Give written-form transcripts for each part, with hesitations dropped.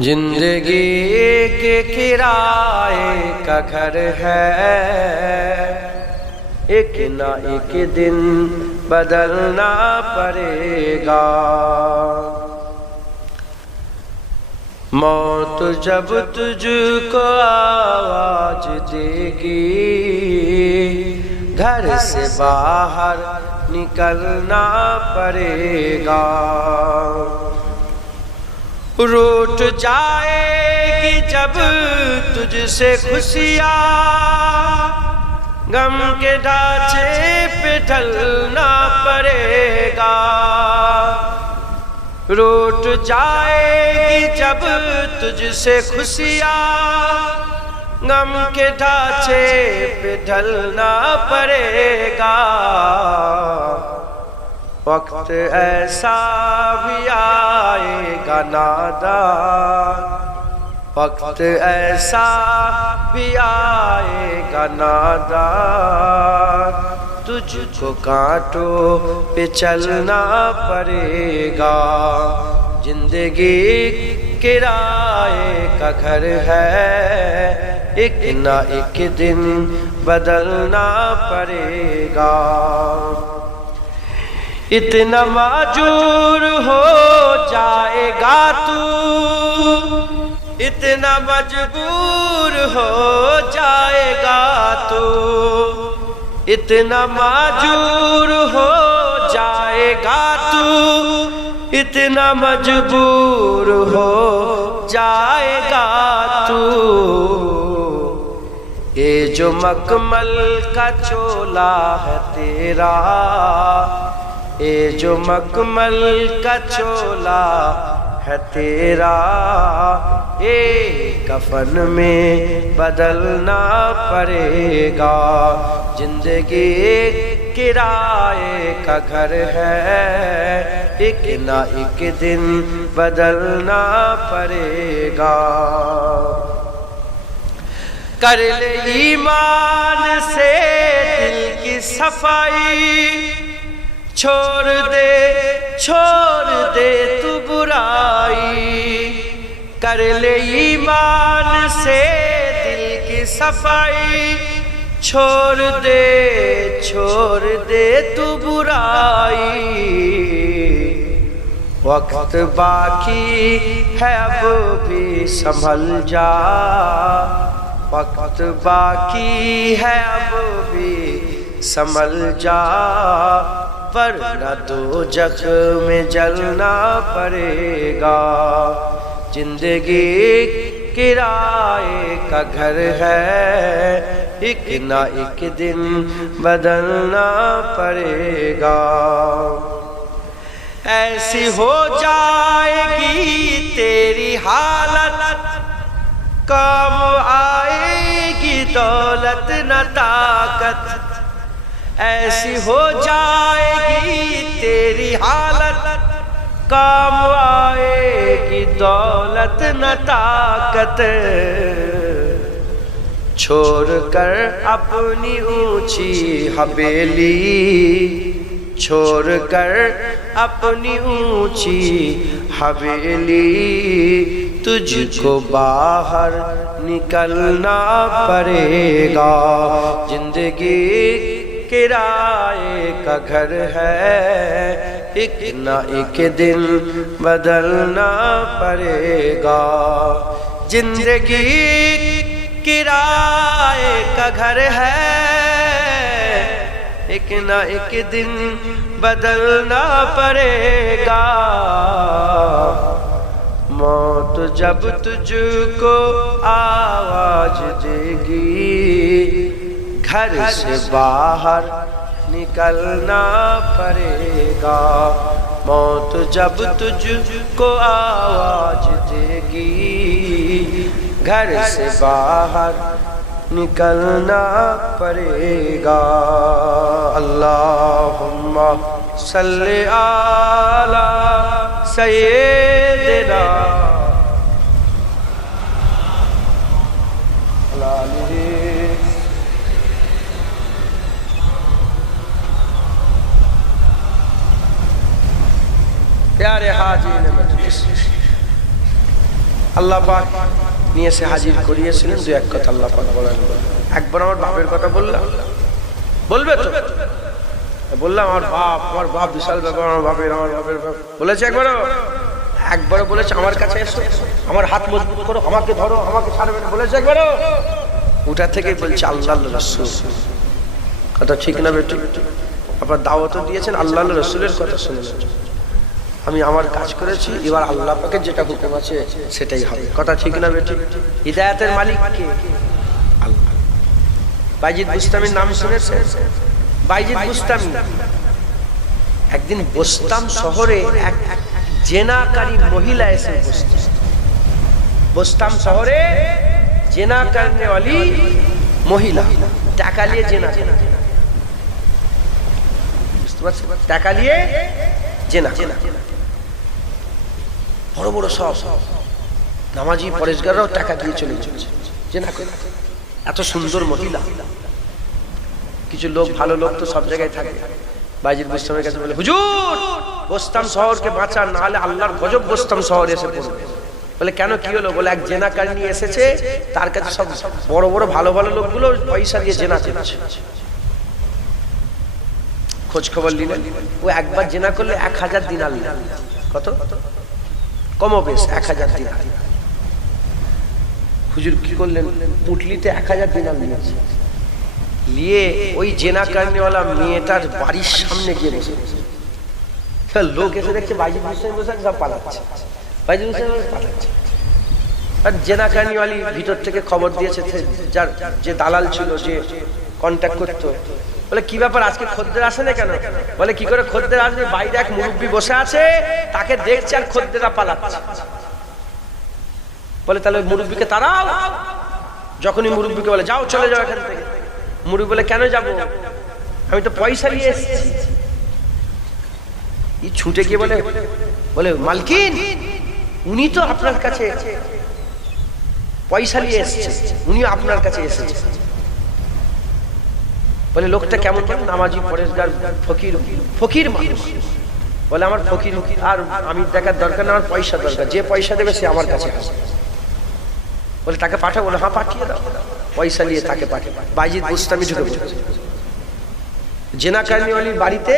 زندگی کے کرائے کا گھر ہے، ایک نہ ایک دن بدلنا پڑے گا۔ موت جب تجھ کو آواز دے گی، گھر سے باہر نکلنا پڑے گا۔ روٹ جائے گی جب تجھ سے خوشیاں، غم کے ڈھانچے پہ ڈھلنا پڑے گا۔ روٹ جائے گی جب تجھ سے خوشیاں، غم کے ڈھانچے پہ ڈھلنا پڑے گا۔ وقت ایسا بھی آئے گا نادان، وقت ایسا بھی آئے گا نادان، تجھ کو کانٹوں پہ چلنا پڑے گا۔ زندگی کرائے کا گھر ہے، ایک نہ ایک دن بدلنا پڑے گا۔ اتنا مجبور ہو جائے گا تو، اتنا مجبور ہو جائے گا تو، اتنا مجبور ہو جائے گا تو، اتنا مجبور ہو جائے گا تو۔ یہ جو مکمل کا چولا ہے تیرا، یہ جو مکمل کا چولا ہے تیرا، یہ کفن میں بدلنا پڑے گا۔ زندگی کرائے کا گھر ہے، ایک نہ ایک دن بدلنا پڑے گا۔ کر لے ایمان سے دل کی صفائی، چھوڑ دے تو برائی۔ کر لے ایمان سے دل کی صفائی، چھوڑ دے تو برائی۔ وقت باقی ہے اب بھی سنبھل جا، وقت باقی ہے اب بھی سنبھل جا، ورنہ دوزخ میں جلنا پڑے گا۔ زندگی کرائے کا گھر ہے، ایک نہ ایک دن بدلنا پڑے گا۔ ایسی ہو جائے گی تیری حالت، کام آئے گی دولت نہ طاقت۔ ایسی ہو جائے گی تیری حالت، کام آئے گی دولت نہ طاقت۔ چھوڑ کر اپنی اونچی حویلی، چھوڑ کر اپنی اونچی حویلی، تجھ کو باہر نکلنا پڑے گا۔ زندگی کرائے کا گھر ہے، ایک نہ ایک دن بدلنا پڑے گا۔ زندگی کرائے کا گھر ہے، ایک نہ ایک دن بدلنا پڑے گا۔ موت جب تجھ کو آواز دے گی، گھر سے باہر نکلنا پڑے گا۔ موت جب تجھ کو آواز دے گی، گھر سے باہر نکلنا پڑے گا۔ اللہم صلی علی سیدنا پیارے حاضرین مجلس، আল্লাহ পাক নিয়ে এসে হাজির করিয়েছিলেন। দু এক কথা আল্লাহ পাক বলেন, একবার আমার বাপের কথা বললাম, বলবে তো? বললাম আমার বাপ বিশাল ব্যাপার, আমার বাপের বলেছে একবারও বলেছে আমার কাছে এসো, আমার হাত মজবুত করো, আমাকে ধরো, আমাকে ছাড়বে না, বলেছে একবারও? ওটা থেকেই বলছে আল্লাহ রাসূল কথা ঠিক না বেটি? আপনার দাওয়াতও দিয়েছেন আল্লাহ রাসূলের কথা শুনে। আমি আমার কাজ করেছি, এবার আল্লাহ পাকের যেটা হুকুম আছে সেটাই হবে, কথা ঠিক না বেটি? হিদায়াতের মালিক কে? আল্লাহ। বাইজিদ বুস্তামির নাম শুনেছেন? বাইজিদ বুস্তামি একদিন বোস্তাম শহরে এক জেনাকারী মহিলা এসে উপস্থিত। বোস্তাম শহরে জেনা করনে वाली মহিলা, টাকা নিয়ে জেনা, বুঝতে পারছেন? টাকা নিয়ে জেনা, বড় বড় সব নামাজি পরেশগাররাও টাকা দিয়ে চলে যাচ্ছে জেনা করে। এত সুন্দর মহিলা। কিছু লোক, ভালো লোক তো সব জায়গায় থাকে। বাইজিদ বুস্তামের কাছে বলে, হুজুর বোস্তাম শহরকে বাঁচান, না হলে আল্লাহর গজব বোস্তাম শহরে এসে পড়বে। বলে কেন, কি হলো? বলে এক জেনাকার নিয়ে এসেছে, তার কাছে সব বড় বড় ভালো ভালো লোকগুলো পয়সা দিয়ে জেনা করছে। খোঁজ খবর নিলেন, ও একবার জেনা করলে 1000 দিনার নিলেন। কত? কমও বেশ 1000 দিনার। হুজুর কি করলেন? পুটলিতে 1000 দিনার নিয়েছে, নিয়ে ওই জেনা করনেওয়ালা মেয়েটার বাড়ির সামনে গিয়ে বসে। লোক এসে দেখছে বাইজিদ বুস্তামি বসে সব পালাচ্ছে, বাইজিদ বুস্তামি পালাচ্ছে। আর জেনা করনেওয়ালি ভিতর থেকে খবর দিয়েছে, যার যে দালাল ছিল, যে কন্ট্যাক্ট করতো, বলে কি ব্যাপার আজকে খদ্দের আসে না কেন? বলে কি করে খদ্দের আসবে, বাইরে এক মুরব্বী বসে আছে, তাকে দেখছে আর খদ্দেররা পালাচ্ছে। বলে তাহলে ওই মুরব্বীকে তাড়াও। যখনই মুরব্বীকে বলে যাও, চলে যাও এখান থেকে, মুরব্বী বলে কেন যাবো, আমি তো পয়সা নিয়ে এসেছি। ছুটে গিয়ে বলে মালকিন, উনি তো আপনার কাছে পয়সা নিয়ে এসেছে, উনিও আপনার কাছে এসেছে। বলে লোকটা কেমন? নামাজি পরেশগার ফকির মানুষ। বলে আমার ফকির আর আমি দেখার দরকার না, আমার পয়সা দরকার, যে পয়সা দেবে সে আমার কাছে আসবে। বলে তাকে পাঠাবো? বলে হ্যাঁ পাঠিয়ে দাও। পয়সা নিয়ে তাকে পাঠিয়ে বাইজিদ বুস্তামি ঢুকে পড়েছে জেনা করনেওয়ালির বাড়িতে।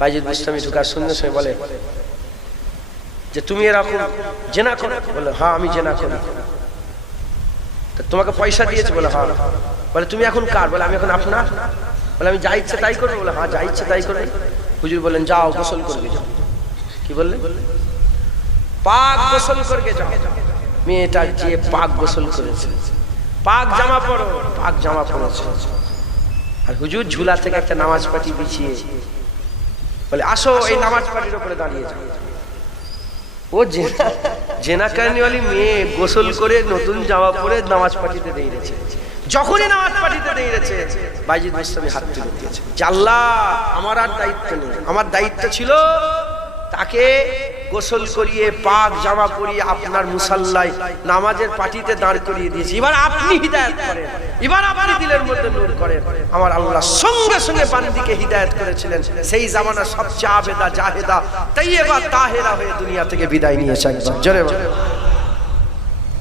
বাইজিদ বুস্তামি ঢুকার সঙ্গে সঙ্গে বলে যে তুমি এরকম জেনা করো? বলে হ্যাঁ আমি জেনা করি। তোমাকে পয়সা দিয়েছে? বলে হ্যাঁ। বলে তুমি এখন কার? বলে আমি এখন আপনার। বলে আমি যা ইচ্ছে তাই করবো? বলে হ্যাঁ যা ইচ্ছে তাই করবে। হুজুর বললেন যাও গোসল করবে যাও। কি বললেন? পাক গোসল করবে যাও। মেয়েটা যে পাক গোসল করেছে, পাক জামা পরো, পাক জামা পরেছে। আর হুজুর ঝুলা থেকে একটা নামাজ পাটি বিছিয়ে বলে আসো এই নামাজ পাটির উপরে দাঁড়িয়ে যাও। ও জেনা করনেওয়ালি মেয়ে গোসল করে নতুন জামা পরে নামাজ পাটিতে দাঁড়িয়েছে। যখনই নামাজ পাটিতে দাঁড়িয়েছে, বাইজিদ বুস্তামি হাত তুলে দিয়েছে, আল্লাহ আমার আর দায়িত্ব নেই, আমার দায়িত্ব ছিল তাকে গোসল করিয়ে পাক জামা পরিয়ে আপনার মুসাল্লায় নামাজের পাটিতে দাঁড় করিয়ে দিয়েছি। এবার আপনি হিদায়াত করেন, এবার আপনি দিলের মধ্যে নূর করেন। আমার আল্লাহ সঙ্গে সঙ্গে বান্দিকে হিদায়াত করেছিলেন। সেই জামানার সবচেয়ে আবেদা জাহেদা তাইয়্যিবা তাহেরা হয়ে দুনিয়া থেকে বিদায় নিয়েছে। একবার জোরে বলেন।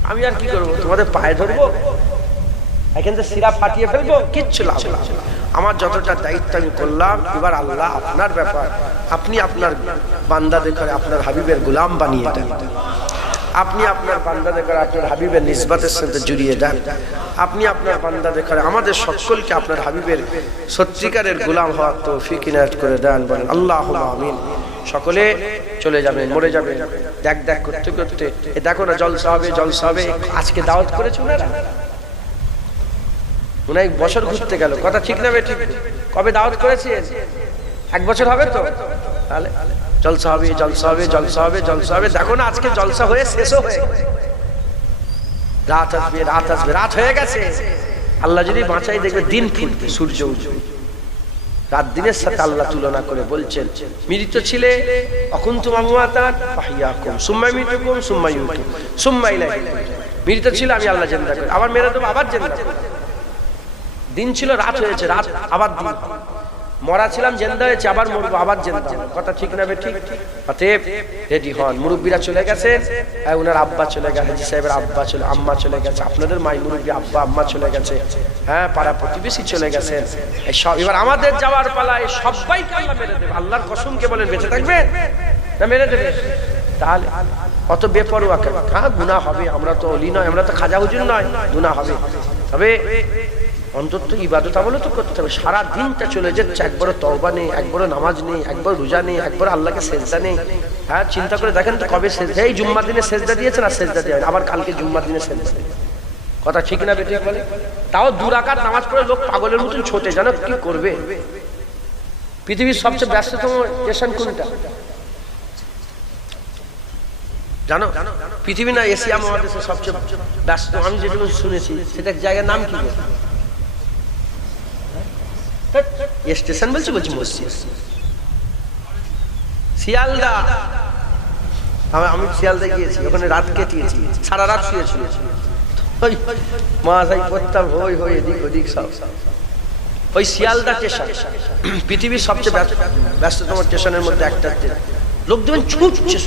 আমি আর কি করবো? তোমাদের পায়ে ধরবো, এখান থেকে সিরা ফাটিয়ে ফেলবো? কিচ্ছু লাভ না। আমার যতটা দায়িত্ব আমি করলাম, এবার আল্লাহ আপনার ব্যাপার, আপনি আপনার বান্দাদের করে আপনার হাবিবের গোলাম বানিয়ে দেন। আপনি আপনার বান্দাদের করে আপনার হাবিবের নিসবতের সাথে জুড়িয়ে দেন। আপনি আপনার বান্দাদের করে আমাদের সকলকে আপনার হাবিবের সত্যিকারের গোলাম হওয়ার তৌফিক ইনায়াত করে দেন। বলেন আল্লাহুম্মা আমিন। সকলে চলে যাবেন, মরে যাবেন। দেখ করতে করতে এ দেখো না জলসা হবে, জলসা হবে। আজকে দাওয়াত করেছে ওনারা, অনেক বছর ঘুরতে গেল, কথা ঠিক না বেঠিক? কবে দাওয়াত করেছে? 1 বছর হবে তো। তাহলে জলসা হবে, জলসা হবে, জলসা হবে, জলসা হবে। দেখো না আজকে জলসা হয়ে শেষও হয়ে রাত আসবে, রাত আসবে, রাত হয়ে গেছে। আল্লাহ যদি বাঁচাই দেখবে দিন ফুটবে, সূর্য উঠবে। রাত দিনের সাথে আল্লাহ তুলনা করে বলছেন মৃত ছিলে অকুনতুম আমওয়াতান ফাহিয়াকুম সুম্মা ইউমিতুকুম সুম্মা ইউমিতুকুম সুম্মা ইলাইহি। মৃত ছিল আমি আল্লাহ জিন্দা করি, আবার মেরে দেবো, আবার জিন্দা। দিন ছিল রাত হয়েছে, রাত আবার দিন। মরা ছিলাম, জেন্দা হয়েছে, আবার মরবো, আবার জেন্দা। কথা ঠিক না বে ঠিক? অতএব রেডি হন। মুরব্বীরা চলে গেছেন, ওনার আব্বা চলে গেছে, হাজী সাহেবের আব্বা চলে, আম্মা চলে গেছে, আপনাদের মাই মুরব্বী আব্বা আম্মা চলে গেছে, হ্যাঁ পাড়া প্রতিবেশী চলে গেছেন। এই সব এবার আমাদের যাওয়ার পালা। এই সবাইকে আল্লাহ মেরে দেবে। আল্লাহর কসমকে বলেন বেঁচে থাকবেন না মেরে দেবে? তাহলে অত বেপরোয়া কেন? হ্যাঁ গুনাহ হবে, আমরা তো অলি নয়, আমরা তো খাজা হুজুর নয়, গুনাহ হবে। তবে অন্তত ইবাদত আমলও তো করতে হবে। সারা দিনটা চলে যাচ্ছে, একবারও তওবা নেই, একবারও নামাজ নেই, একবার রোজা নেই, একবার আল্লাহকে সেজদা নেই। হ্যাঁ চিন্তা করে দেখেন তো কবে সেজদা? এই জুম্মার দিনে সেজদা দিয়েছেন আর সেজদা দেয়, আবার কালকে জুম্মার দিনে সেজদা। কথা ঠিক না বেঠিক বলে? তাও 2 রাকাত নামাজ পড়ে লোক পাগলের মতন ছোটে, জানো কি করবে? পৃথিবীর সবচেয়ে ব্যস্ততম স্টেশন কোনটা জানো? পৃথিবী না এশিয়া মহাদেশের সবচেয়ে ব্যস্ত, আমি যেটুকু শুনেছি সেটা জায়গার নাম কি? স্টেশন বলছি মসজিদ, শিয়ালদা। আমি শিয়ালদা গিয়েছি, ওখানে রাত কেটেছি, সারা রাত শুয়েছি। মাথায় পড়তাম হই হই এদিক ওদিক সব। ওই শিয়ালদা স্টেশন পৃথিবীর সবচেয়ে ব্যস্ততম স্টেশনের মধ্যে একটা। লোক দেখবেন ছুটছে,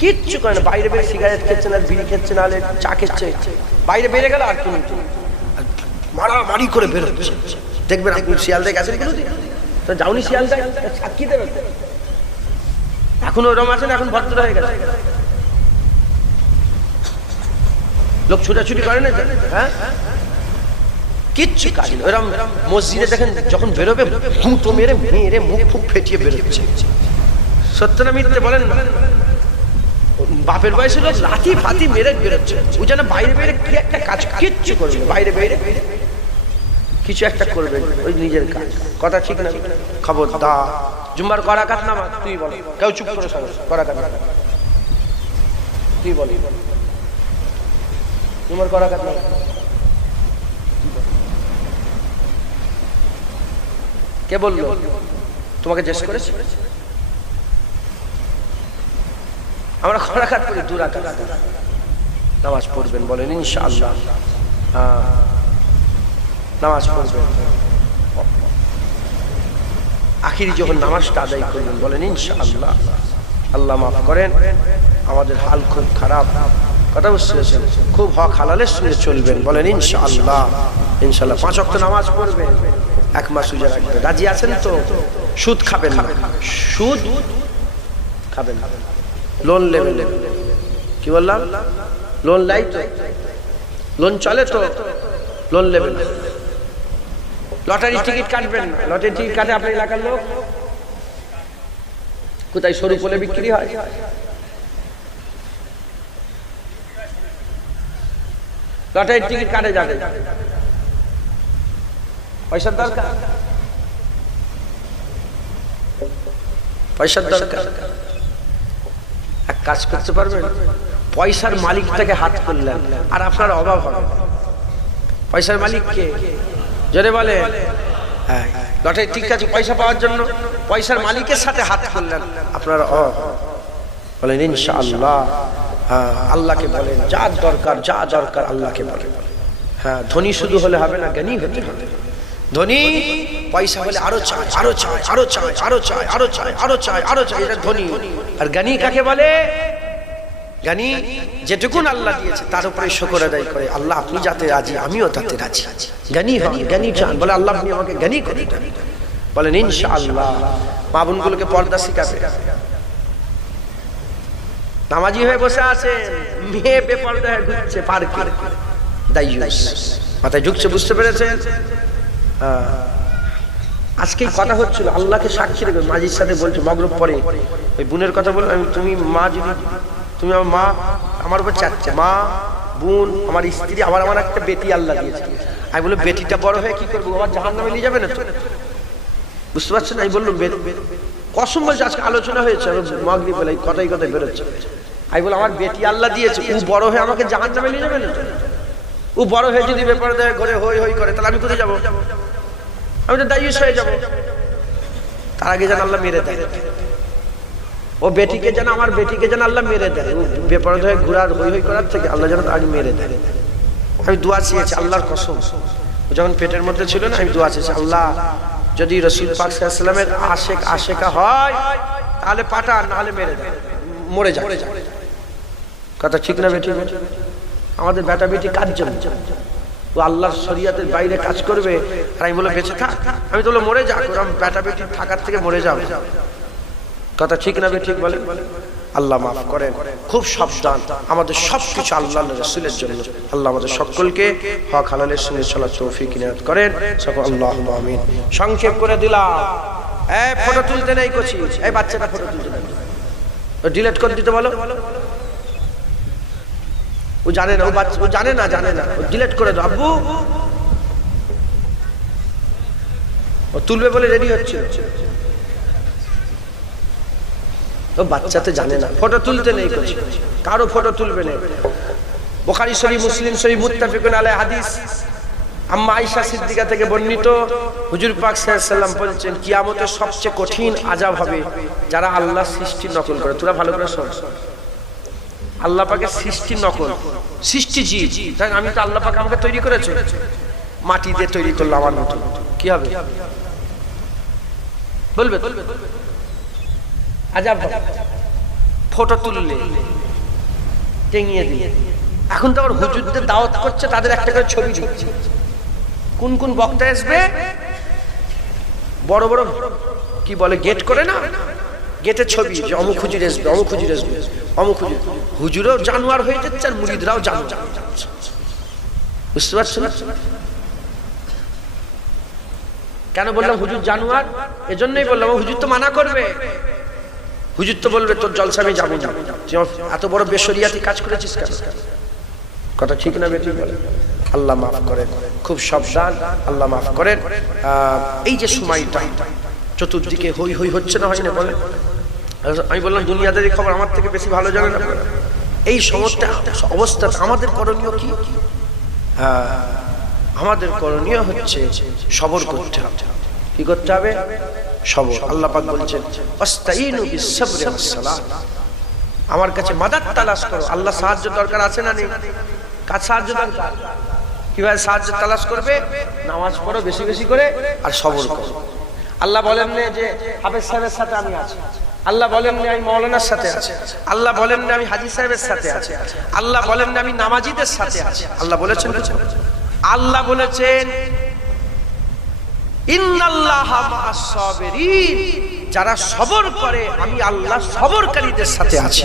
কিচ্ছু করে না, বাইরে বেরিয়ে সিগারেট খেচ্ছে না, বিড়ি খেচ্ছে না, চা খেচ্ছে, বাইরে বেরিয়ে গেল আর কোনো মারামারি করে বেরোচ্ছে। দেখবেন আপনি শিয়ালদায় গেছেন কোনোদিন? তো যাওনি শিয়ালদায়? সাক্ষী দেবেন। এখন ওরম আছেন, এখন ভদ্র হয়ে গেছে। লোক ছুটাছুটি করে না, হ্যাঁ কিচ্ছু কাজ নেই। ওরম মসজিদে দেখেন যখন বেরোবে ফুটো মেরে মেরে মুখ ফুক ফেটিয়ে বেরোচ্ছে। সত্য না মিথ্যে বলেন? বাপের বয়সে লোক লাঠি ফাতি মেরে বেরোচ্ছে। ও যেন বাইরে বাইরে কি একটা কাজ, কিচ্ছু করবে বাইরে বাইরে কিছু একটা করবে, ওই নিজের কাজ। কথা ঠিক না? খবরদার জুম্মার করাকাত নামাজ তুই বল, কেউ চুপ করে করাকাত তুই বল, জুম্মার করাকাত নামাজ কে বললো? তোমাকে জিজ্ঞেস করেছি? আমরা করাকাত করি, 2 রাকাত নামাজ পড়বেন, বলেন ইনশাআল্লাহ। নামাজ পড়বেন, আখিরি যখন নামাজটা আদায় করবেন বলেন ইনশাআল্লাহ। আল্লাহ মাফ করেন, আমাদের হাল খুব খারাপ। কথা বুঝতেছেন? খুব হক হালালের সঙ্গে চলবেন, বলেন ইনশাআল্লাহ। ইনশাআল্লাহ 5 ওয়াক্ত নামাজ পড়বেন, 1 মাস রোজা রাখবেন। রাজি আছেন তো? সুদ খাবেন না, সুদ খাবেন না। লোন নেবেন, কি বললাম? লোন লাই তো, লোন চলে তো, লোন নেবেন না। লটারি টিকিট কাটবেন না, লটারি টিকিট কাটে আপনার এলাকার লোক। কোথায় সরু পোলে বিক্রি হয়? লটারি টিকিট কাটে যাবে, পয়সার দরকার, পয়সার দরকার। এক কাজ করতে পারবেন, পয়সার মালিকটাকে হাত করলেন আর আপনার অভাব হবে। পয়সার মালিক কে? জোরে বলে। হ্যাঁ, লটারি ঠিক আছে, পয়সা পাওয়ার জন্য পয়সার মালিকের সাথে হাত করলেন, আপনার বলেন ইনশাআল্লাহ। হ্যাঁ, আল্লাহকে বলেন যা দরকার, যা দরকার আল্লাহকে বলেন। হ্যাঁ, ধনী শুধু হলে হবে না, জ্ঞানী হতে হবে। ধনী পয়সা হলে আরো চায়, আরো চায়, আরো চায়, আরো চায়, আরো চায়, আরো চায়, আরো চায়, এটা ধনী। আর জ্ঞানী কাকে বলে? জ্ঞানী যেটুকুন আল্লাহ দিয়েছে তার উপরে শুকর আদায় করে, আল্লাহ আপনি যাতে রাজি আমিও তাতে রাজি। জ্ঞানী হন, জ্ঞানী চান, বলে আল্লাহ আপনি আমাকে জ্ঞানী করে দেন, বলেন ইনশাআল্লাহ। মা বোনগুলোকে পর্দা শিখাবে। নামাজি হয়ে বসে আছে, মেয়ে বেপর্দা হয়ে ঘুরছে পার্কে, দাইয়ুস মাথায় ঢুকছে, বুঝতে পেরেছেন? আজকে কথা হচ্ছিল, আল্লাহকে সাক্ষী রেখে মাঝির সাথে বলছে মগরব পরে ওই বোনের কথা বললাম আমি, তুমি মা, যদি তুমি আমার মা, আমার উপর চাচ্ছে, মা বোন আমার স্ত্রী, আবার আমার একটা বেটি আল্লাহ দিয়েছে। আমি বললাম বেটিটা বড় হয়ে কি করবো, আবার জাহান্নামে নিয়ে যাবে না তো? বুঝতে পারছেন? আমি বললাম কসম বলছে, আজকে আলোচনা হয়েছে মাগরিব বেলা, কথাই কথাই বেরোচ্ছে। আমি বললাম আমার বেটি আল্লাহ দিয়েছে, ও বড় হয়ে আমাকে জাহান্নামে নিয়ে যাবে না তো? ও বড় হয়ে যদি ব্যাপার দেয় ঘরে হই হই করে, তাহলে আমি কোথায় যাবো? আমি তো দায়ুস হয়ে যাবো। তার আগে যেন আল্লাহ মেরে দেয়, ও বেটিকে যেন, আমার বেটিকে যেন আল্লাহ মেরে দেয়। ও বেপরদ হয়ে ঘোরার হই হই করার থেকে আল্লাহ যেন আগে মেরে দেয়। আমি দোয়া চেয়েছি আল্লাহর কসম, ও যখন পেটের মধ্যে ছিল না, আমি দোয়া চেয়েছি আল্লাহ যদি রাসূল পাক সাল্লাল্লাহু আলাইহি ওয়াসাল্লামের আশিক আশিকা হয় তাহলে পাঠান, নাহলে মেরে দেন, মরে যায়। কথা ঠিক না বেটি? আমাদের বেটা বেটি কাজ জন্য ও আল্লাহর শরীয়তের বাইরে কাজ করবে, আর আমি বলে বেঁচে থাক, আমি তো মরে যাক, ওরকম বেটা বেটি থাকার থেকে মরে যাবে। কথা ঠিক না বেটি? বলে আল্লাহ মাফ করেন। খুব সাবধান, আমাদের সবকিছু আল্লাহ রাসূলের জন্য। আল্লাহ আমাদের সকলকে হক হালালের সঙ্গে চলার তৌফিক ইনায়াত করেন সকল, আল্লাহুম্মা আমিন। সংক্ষেপ করে দিলাম, এই ফটো তুলতে নেই কচি, এই বাচ্চাটা ফটো তুলতে নেই, ও ডিলিট করে দিতে বলো। ও জানে না, ও বাচ্চা, ও জানে না, ও ডিলিট করে দাও আব্বু। ও তুলবে বলে রেডি হচ্ছে, ও বাচ্চাতে জানে না, ফটো তুলতে নেই কচি, কারো ফটো তুলবে না। বুখারী শরীফ, মুসলিম শরীফ, মুত্তাফিকুন আলাইহি হাদিস, আম্মা আয়েশা সিদ্দিকা থেকে বর্ণিত, হুজুর পাক সাল্লাল্লাহু আলাইহি ওয়াসাল্লাম বলেছেন, কিয়ামতের সবচেয়ে কঠিন আযাব হবে যারা আল্লাহর সৃষ্টি নকল করে। তোরা ভালো করে শোন, আল্লাহ পাকের সৃষ্টি নকল, সৃষ্টি জীব, তাই আমি তো আল্লাহ পাক আমাকে তৈরি করেছে, মাটি দিয়ে তৈরি করলাম আমার মতো, কি হবে বলবে? আযাব হবে। ফটো তুললে টেঙিয়ে দিয়ে, এখন তো আবার হুজুরদের দাওয়াত করছে, তাদের একটা করে ছবি দিচ্ছে। কোন কোন বক্তা আসবে, বড় বড় কি বলে গেট করে না, গেটের ছবি, যে অমুক হুজুর আসবে, অমুক হুজুর আসবে, অমুক হুজুর। হুজুরও জানোয়ার হয়ে যাচ্ছে আর মুরিদরাও জানোয়ার, বুঝতে পারছো না? কেন বললাম হুজুর জানোয়ার? এজন্যই বললাম, হুজুর তো মানা করবে, হুজুর তো বলবে তোর জলসা আমি যাবো না, এত বড় বেশরিয়াতি কাজ করেছিস কেন? কথা ঠিক না বেটি? বলে আল্লাহ মাফ করেন, খুব সাবধান, আল্লাহ মাফ করেন। এই যে সময়টা চতুর্দিকে হই হই হচ্ছে না, হয় না? বলে আমি বললাম দুনিয়াদারি খবর আমার থেকে বেশি ভালো জানেন আপনারা। এই সমস্ত অবস্থা আমাদের করণীয় কি? আমাদের করণীয় হচ্ছে সবর করতে হবে। কি করতে হবে? সবর। আল্লাহ পাক বলছেন আস্তাইনু বিস-সাবরি ওয়াস-সালাহ, আমার কাছে মাদাদ তালাশ করো। আল্লাহ সাহায্য দরকার আছে না নেই? কার সাহায্য দরকার? কিভাবে সাহায্য তালাশ করবে? নামাজ পড়ো বেশি বেশি করে আর সবর করো। আল্লাহ বলেন না যে হাফেজ সাহেবের সাথে আমি আছি, আল্লাহ বলেন না আমি মাওলানার সাথে আছি, আল্লাহ বলেন না আমি হাজী সাহেবের সাথে আছি, আল্লাহ বলেন না আমি নামাজিদের সাথে আছি। আল্লাহ বলেছেন, আল্লাহ বলেছেন ইন্নাল্লাহা মা'আস সাবিরিন, যারা সবর করে আমি আল্লাহ সবরকারীদের সাথে আছি।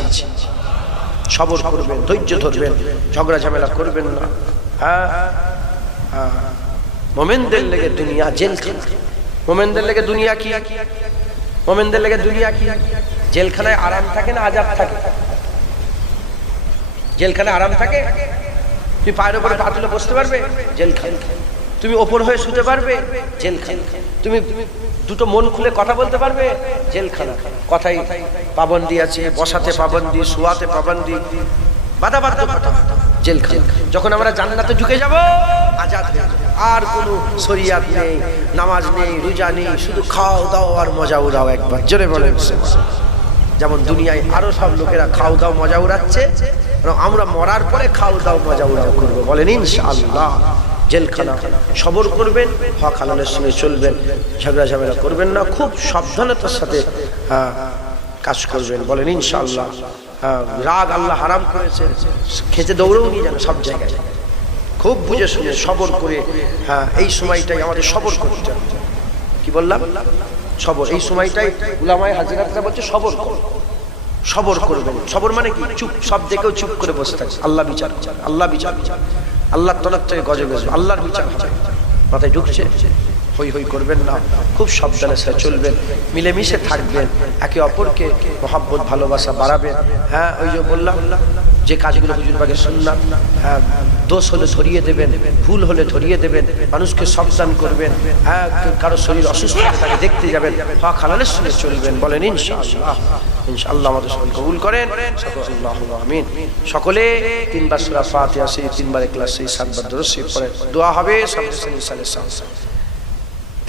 সবর করবেন, ধৈর্য ধরবেন, ঝগড়া ঝামেলা করবেন না। মোমেনদের লেগে দুনিয়া জেলখানা। মোমেনদের লেগে দুনিয়া কি? মোমেনদের লেগে দুনিয়া কি? জেলখানায় আরাম থাকে না আযাব থাকে? জেলখানায় আরাম থাকে, তুমি পায়ের উপরে পা তুলে বসতে পারবে, জেলখানা। তুমি ওপর হয়ে শুতে পারবে, জেলখানা। তুমি দুটো মন খুলে কথা বলতে পারবে, জেলখানা। কথাই পাবন্দি আছে, বসাতে পাবন্দি, শোয়াতে পাবন্দি, বাধাবাধকতা, জেলখানা। যখন আমরা জান্নাতে ঢুকে যাব, আজাদ হয়ে যাব, আর কোনো শরিয়াত নেই, নামাজ নেই, রোজা নেই, শুধু খাও দাও আর মজা উড়াও। একবার জোরে বলেন। যেমন দুনিয়ায় আরো সব লোকেরা খাও দাও মজা উড়াচ্ছে, আমরা মরার পরে খাও দাও মজা উড়াও করবো, বলেন ইনশাআল্লাহ। জেলখানা। সবর করবেন, হক হালালের সঙ্গে চলবেন, ঝগড়া ঝামেলা করবেন না, খুব সাবধানতার সাথে কাজ করবেন, বলেন ইনশাআল্লাহ। রাগ আল্লাহ হারাম করেছেন, খেতে দৌড়েও নিয়ে যান সব জায়গায়, খুব বুঝে শুনে সবর করে। এই সময়টাই আমাদের সবর করতে হবে। কি বললাম? সবর। এই সময়টাই উলামায়ে হাজরাতরা বলছে সবর করো, সবর করবেন। সবর মানে কি? চুপ, সব দেখেও চুপ করে বসে থাকে। আল্লাহ বিচার, আল্লাহ বিচার, আল্লাহর তরফ থেকে গজে গজে আল্লাহর বিচার মাথায় ঢুকছে। হই হই করবেন না, খুব সাবধানে সাথে চলবেন, মিলেমিশে থাকবেন, একে অপরকে মহব্বত ভালোবাসা বাড়াবেন। ওই যে বললাম যে কাজগুলো হুজুর পাকের সুন্নাত, দোষ হলে ধরিয়ে দেবেন, ভুল হলে ধরিয়ে দেবেন, মানুষকে সাবধান করবেন। কারো শরীর অসুস্থ হলে তাকে দেখতে যাবেন, হক হালালের সঙ্গে চলবেন, বলেন ইনশাআল্লাহ। ইনশাআল্লাহ আমাদের সকলকে কবুল করেন, আল্লাহুম্মা আমিন। সকলে তিনবার সূরা ফাতিহা, সেই তিনবার ইখলাস, সেই সাতবার দরুদ শরীফ পড়ে দোয়া হবে।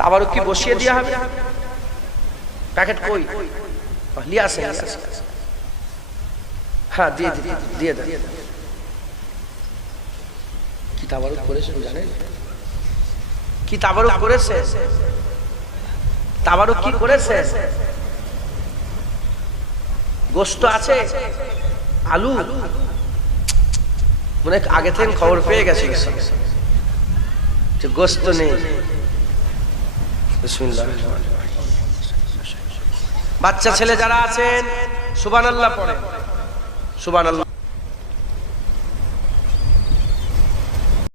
আবারও কি বসিয়ে দেওয়া হবে? প্যাকেট কই? লিয়ে আসে। দিয়ে দিয়ে দেন। কি তাবারুক করেছে জানেন? কি তাবারুক করেছে? তাবারুক কি করেছে? গোশত আছে, আলু, মনে আগে থেকে খবর পেয়ে গেছে যে গোশত নেই। বিসমিল্লাহ। বাচ্চা ছেলে যারা আছেন সুবহানাল্লাহ পড়েন, সুবহানাল্লাহ।